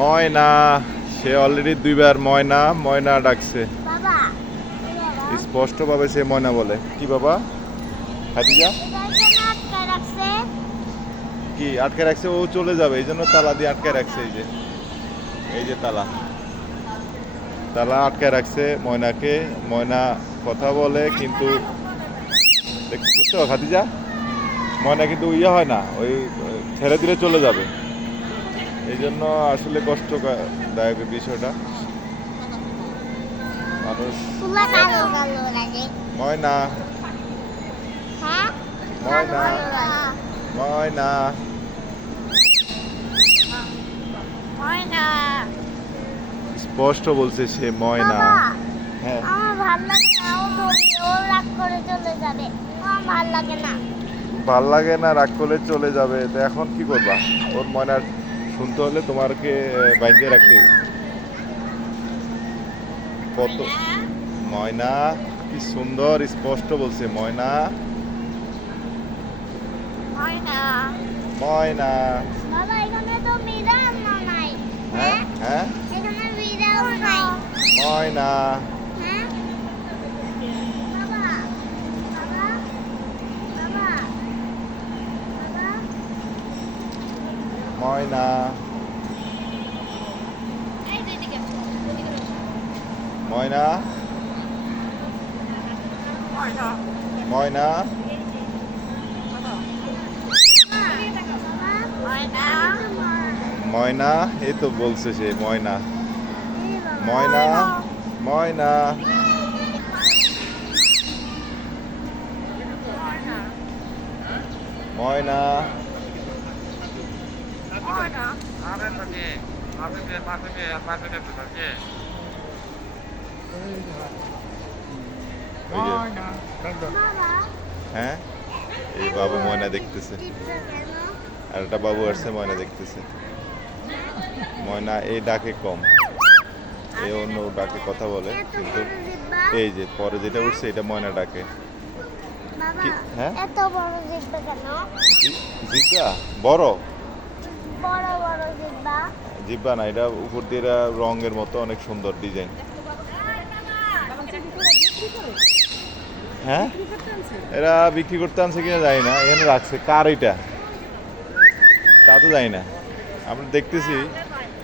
ময়না, সে already দুইবার ময়না ময়না ডাকছে। বাবা স্পষ্টভাবে সে ময়না বলে। কি বাবা? খাদিজা আটকে রাখছে। কি আটকে রাখছে? ও চলে যাবে, এই জন্য তালা দিয়ে আটকে রাখছে। এই যে তালা তালা আটকে রাখছে ময়নাকে। ময়না কথা বলে কিন্তু বুঝছো খাদিজা, ময়না কিন্তু ইয়ে হয় না, ওই ছেড়ে দিলে চলে যাবে। এই জন্য আসলে কষ্টদায়ক বিষয়টা। মানুষ পুরা কালো কালো লাগে। ময়না হ্যাঁ ময়না ময়না ময়না। স্পষ্ট বলছে সে ময়না। বাবা হ্যাঁ, আমার ভালো লাগে না, ও মরি, ও রাগ করে চলে যাবে। আমার ভালো লাগে না। ভাল লাগে না, রাগ করলে চলে যাবে। তো এখন কি করবা? ওর ময়নার শুনতে হলে তোমাকে বাইন্ধে রাখতে হবে। কত ময়না, কি সুন্দর স্পষ্ট বলছে ময়না ময়না। ময়না। বাবা এখানে তো বিড়াল নাই। হ্যাঁ হ্যাঁ, এখানে বিড়াল নাই। ময়না হ্যাঁ বাবা বাবা বাবা বাবা। ময়না এই যে এদিকে ময়না ময়না। ময়না ময়না ময়না। এই তো বলছে সে ময়না ময়না ময়না ময়না। ওই যে, বাবা হ্যাঁ, এই বাবু ময়না দেখতেছে। টিপটা কেন? আর একটা বাবু আসছে ময়না দেখতেছে। ময়না এই ডাকে কম, এই অন্য ডাকে কথা বলে, এত কিন্তু বড় জিব্বা। এই যে পরে যেটা উঠছে এটা ময়না ডাকে। বাবা কি? হ্যাঁ? এত বড় জিব্বা কেন? জিব্বা বড়? বড় বড় জিব্বা। জিব্বা না, এটা উপর দিয়ে এরা রঙের মতো অনেক সুন্দর ডিজাইন। হ্যাঁ, এরা বিক্রি করতে আনছে কিনা জানি না, এখানে রাখছে। কার এটা তা তো জানি না, আমরা দেখতেছি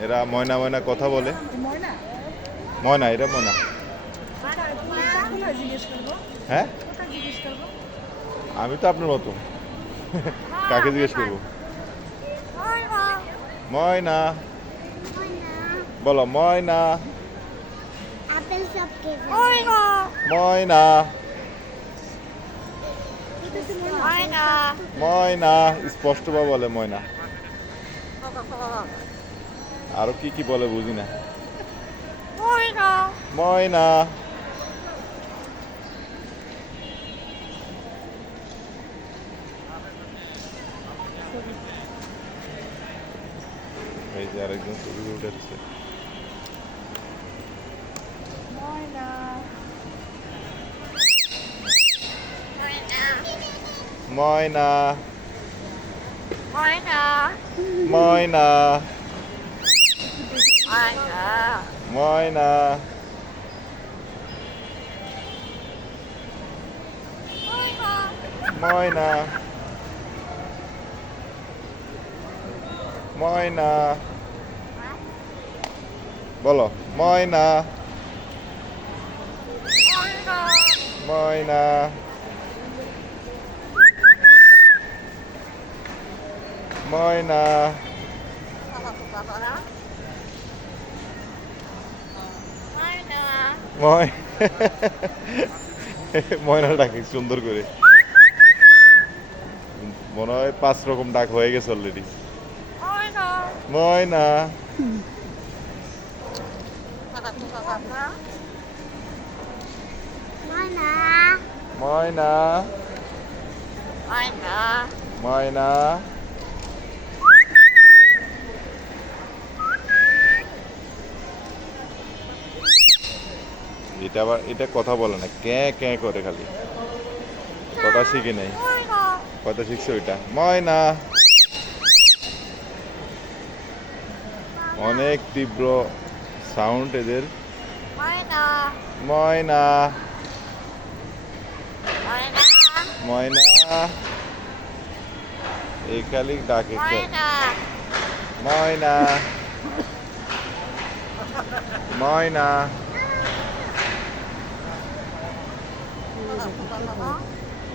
এরা ময়না ময়না কথা বলে। ময়না, এটা ময়না। হ্যাঁ, আমি তো আপনার মতো কাকে জিজ্ঞেস করবো? ময়না ময়না ময়না বলো, ময়না আপেল সব খেয়েছে। ময়না ময়না ময়না ময়না স্পষ্টভাবে বলে ময়না। আরো কি কি বলে বুঝি না। ময়না ময়না এই যে আরেকজন ছবি উঠেছে। ময়না ময়না ময়না ময়না ময়না ময়না ময়না ময়না বলো, ময়না ময়না ময়না ময় ময়না ডাকে সুন্দর করে। মনে হয় 5 রকম ডাক হয়ে গেছে অলরেডি। ময়না ময়না ময়না এটা আবার এটা কথা বলে না, ক্যাঁ ক্যাঁ করে খালি। কথা শিখে নেই, কথা শিখছে ওইটা। ময়না অনেক তীব্র সাউন্ড এদের। ময়না ময়না ময়না ময়না এই খালি ডাকে ময়না ময়না ময়না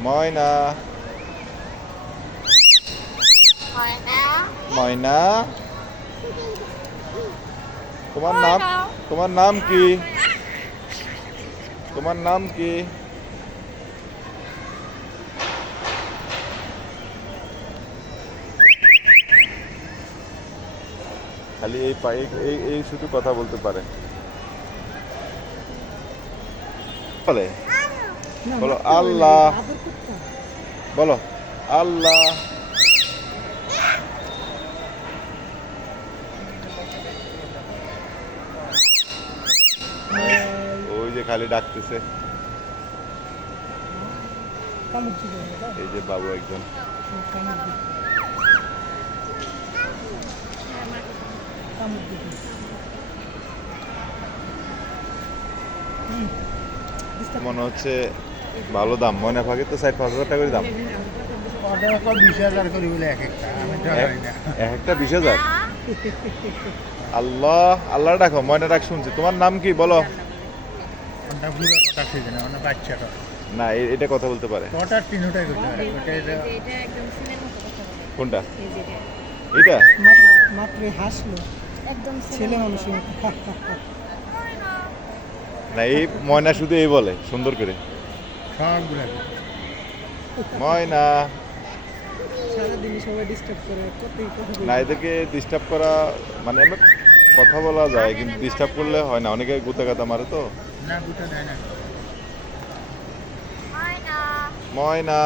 ময়না ময়না ময়না তোমার নাম কি? তোমার নাম কি? খালি এই শুধু কথা বলতে পারে। বলে বলো আল্লাহ, বলো আল্লাহ। ওই যে খালি ডাকতেছে, এই যে বাবু একজন। মনে হচ্ছে ভালো দাম, ময়না পাখি তো 4-5 হাজার টাকা করে দাম। এক একটা 20,000। আল্লাহ আল্লাহ ডাকো, ময়না ডাক শুনছি। তোমার নাম কি বলো? না এটা কথা বলতে পারে। কোনটা? এটা মাত্র হাসলো, একদম ছেলে মানুষ। না, এই ময়না শুধু এই বলে সুন্দর করে, ময়না। সারাদিন সবাই ডিস্টার্ব করে, কতই কথা বলে। না, এদেরকে ডিস্টার্ব করা মানে এমনি কথা বলা যায়, কিন্তু ডিস্টার্ব করলে হয় না, অনেকে গুতা গাতা মারে তো। ময়না ময়না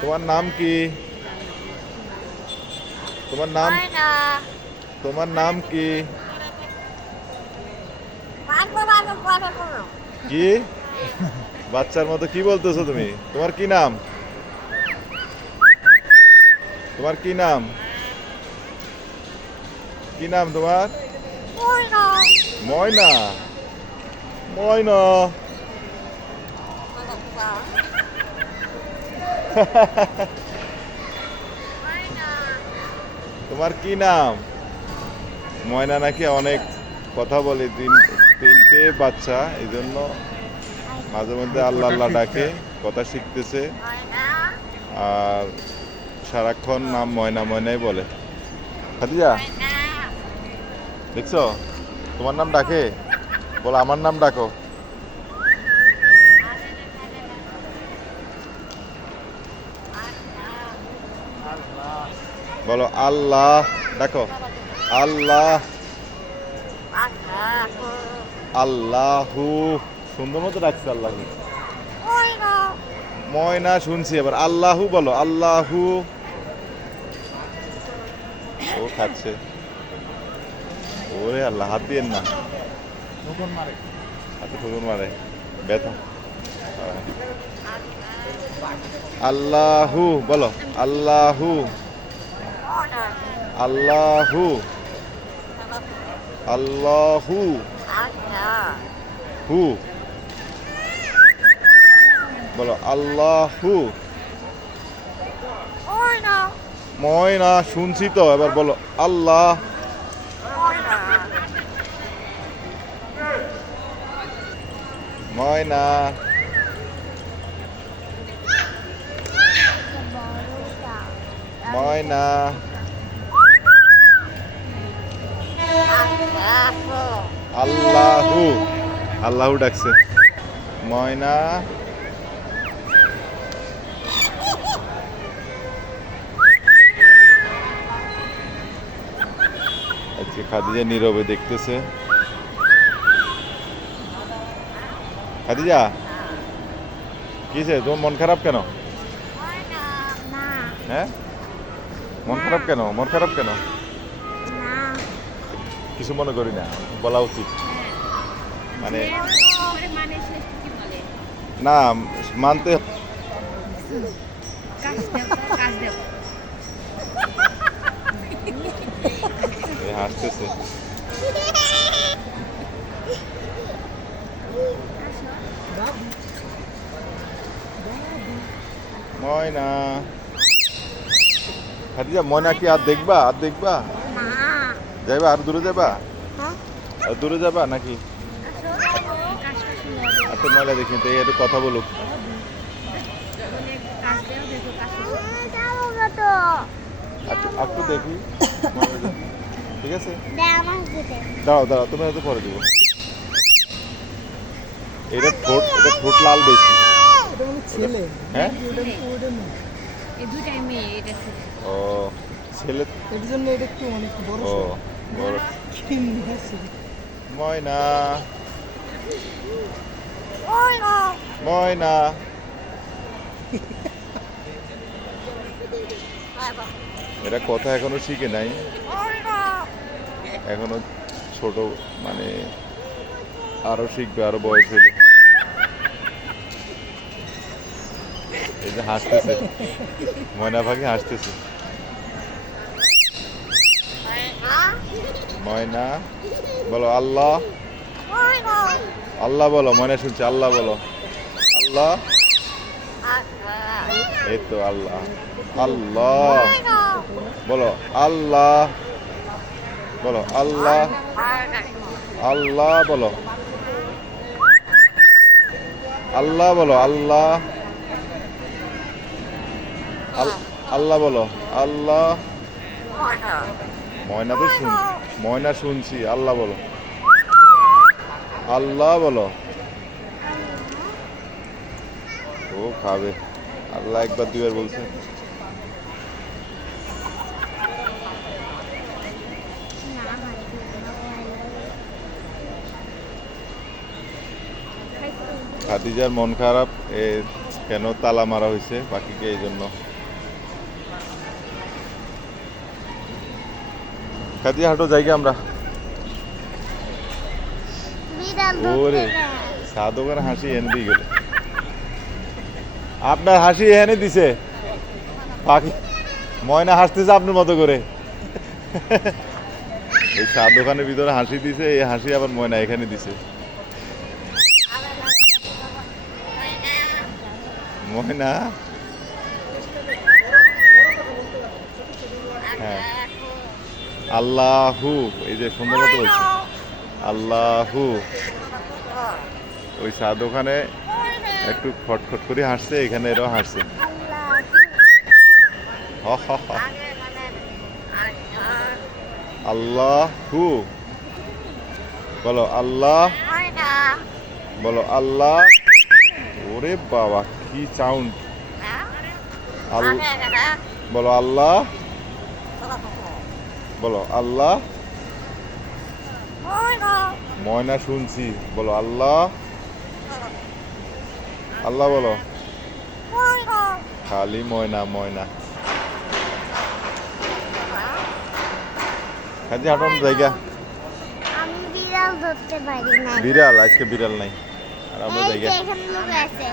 তোমার নাম কি? তোমার নাম ময়না তোমার নাম কি? কি বাচ্চার মতো কি বলতেছো তুমি? তোমার কি নাম? তোমার কি নাম? কি নাম তোমার? ময়না ময়না ময়না তোমার কি নাম? ময়না নাকি অনেক কথা বলে, তিনটে বাচ্চা, এই জন্য মাঝে মধ্যে আল্লাহ আল্লাহ ডাকে, কথা শিখতেছে। আর সারাক্ষণ নাম ময়না ময়নাই বলে। খাদিজা দেখছো তোমার নাম ডাকে, বলো আমার নাম ডাকো। বলো আল্লাহ ডাকো, আল্লাহ আল্লাহু। সুন্দর মতো ডাকছে আল্লাহ। ময়না শুনছি, এবার আল্লাহু বলো, আল্লাহু। ও খাচ্ছে। ওরে আল্লাহ, হাত দিয়েন না, হাতে ঠুকুর মারে, ব্যথা। আল্লাহু বলো, আল্লাহু আল্লাহু আল্লাহু হু বলো, আল্লাহু। ময়না শুনছি তো, এবার বলো আল্লাহ। ময়না ময়না আল্লাহু আল্লাহু ডাকছে ময়না। আজকে খাদিজা নীরবে দেখতেছে। খাদিজা কিসে তোমার মন খারাপ কেন? হ্যাঁ, মন খারাপ কেন? মন খারাপ কেন? কিছু মনে করি না, বলা উচিত। মানে না মানতে এই হাসতেছে। বাবু ময়না, খাদিজা ময়না কি আর দেখবা? আর দেখবা? না যাইবা আর দূরে যাবা? হ্যাঁ আর দূরে যাবা নাকি? আর তো ময়লা দেখি তো একটু কথা বলুক। যাবো না তো একটু দেখি ময়লা দেখি। ঠিক আছে, দে আমার দিতে দাঁড়াও দাঁড়াও, তুমি হয়তো পরে দেবো। এটা ঠোঁট লাল বেশি। এটা মানে ছেলে হ্যাঁ? ওটা মেয়ে। এই দুইটাই মেয়ে, এটা ছেলে। ও ছেলে। এর জন্য এটা একটু অনেক বড় ও সড়ো। বড়। কিন্নি আছে। ময়না, ওই ও ময়না। এটা কথা এখনো শিখে নাই, ওই ও এখনো ছোট, মানে আরো শিখবে, আরো বয়স হইলে। এই যে হাসতেছে, ময়না পাখি হাসতেছে। ময়না বলো আল্লাহ, ওই ও আল্লাহ বলো। ময়না শুনছে, আল্লাহ বলো। আল্লাহ, এই তো আল্লাহ। আল্লাহ বলো, আল্লাহ বলো, আল্লাহ। আল্লাহ বলো, আল্লাহ বলো, আল্লাহ। আল্লাহ বলো, আল্লাহ। ময়না তো ময়না শুনছি, আল্লাহ বলো, আল্লাহ বলো। ও খাবে, আল্লাহ একবার দুইবার বলছে। খাদিজার মন খারাপ, কেন তালা মারা হয়েছে পাখিকে, এই জন্য। খাদিজা হাঁটো, জায়গা আমরা। বিড়াল ওরে ধরতে যায় সাধকের হাসি এনে দিয়ে গেল। আপনার হাসি এনে দিছে পাখি, ময়না হাসতেছে আপনার মতো করে। ওই চা দোকানের ভিতরে হাসি দিছে, এই হাসি আবার ময়না এখানে দিছে। ময়না, হ্যাঁ, আল্লাহু, এই যে সুন্দর মতো বলছে আল্লাহু। ওই চা দোকানে একটু খটখট করে হাসছে, এখানে এরাও হাসছে। হ হ হ। আল্লাহু বলো, আল্লাহ বলো, আল্লাহ। ওরে বাবা কি সাউন্ড! বলো আল্লাহ, বলো আল্লাহ। ময়না শুনছি, বলো আল্লাহ, আল্লাহ বলো। খালি ময়না ময়না। কাজে হাঁটানো জায়গা। আমি বিড়াল ধরতে পারি না বিড়াল, আজকে বিড়াল নাই, আর আমরা এই যে জায়গা। এখানে লোক আছে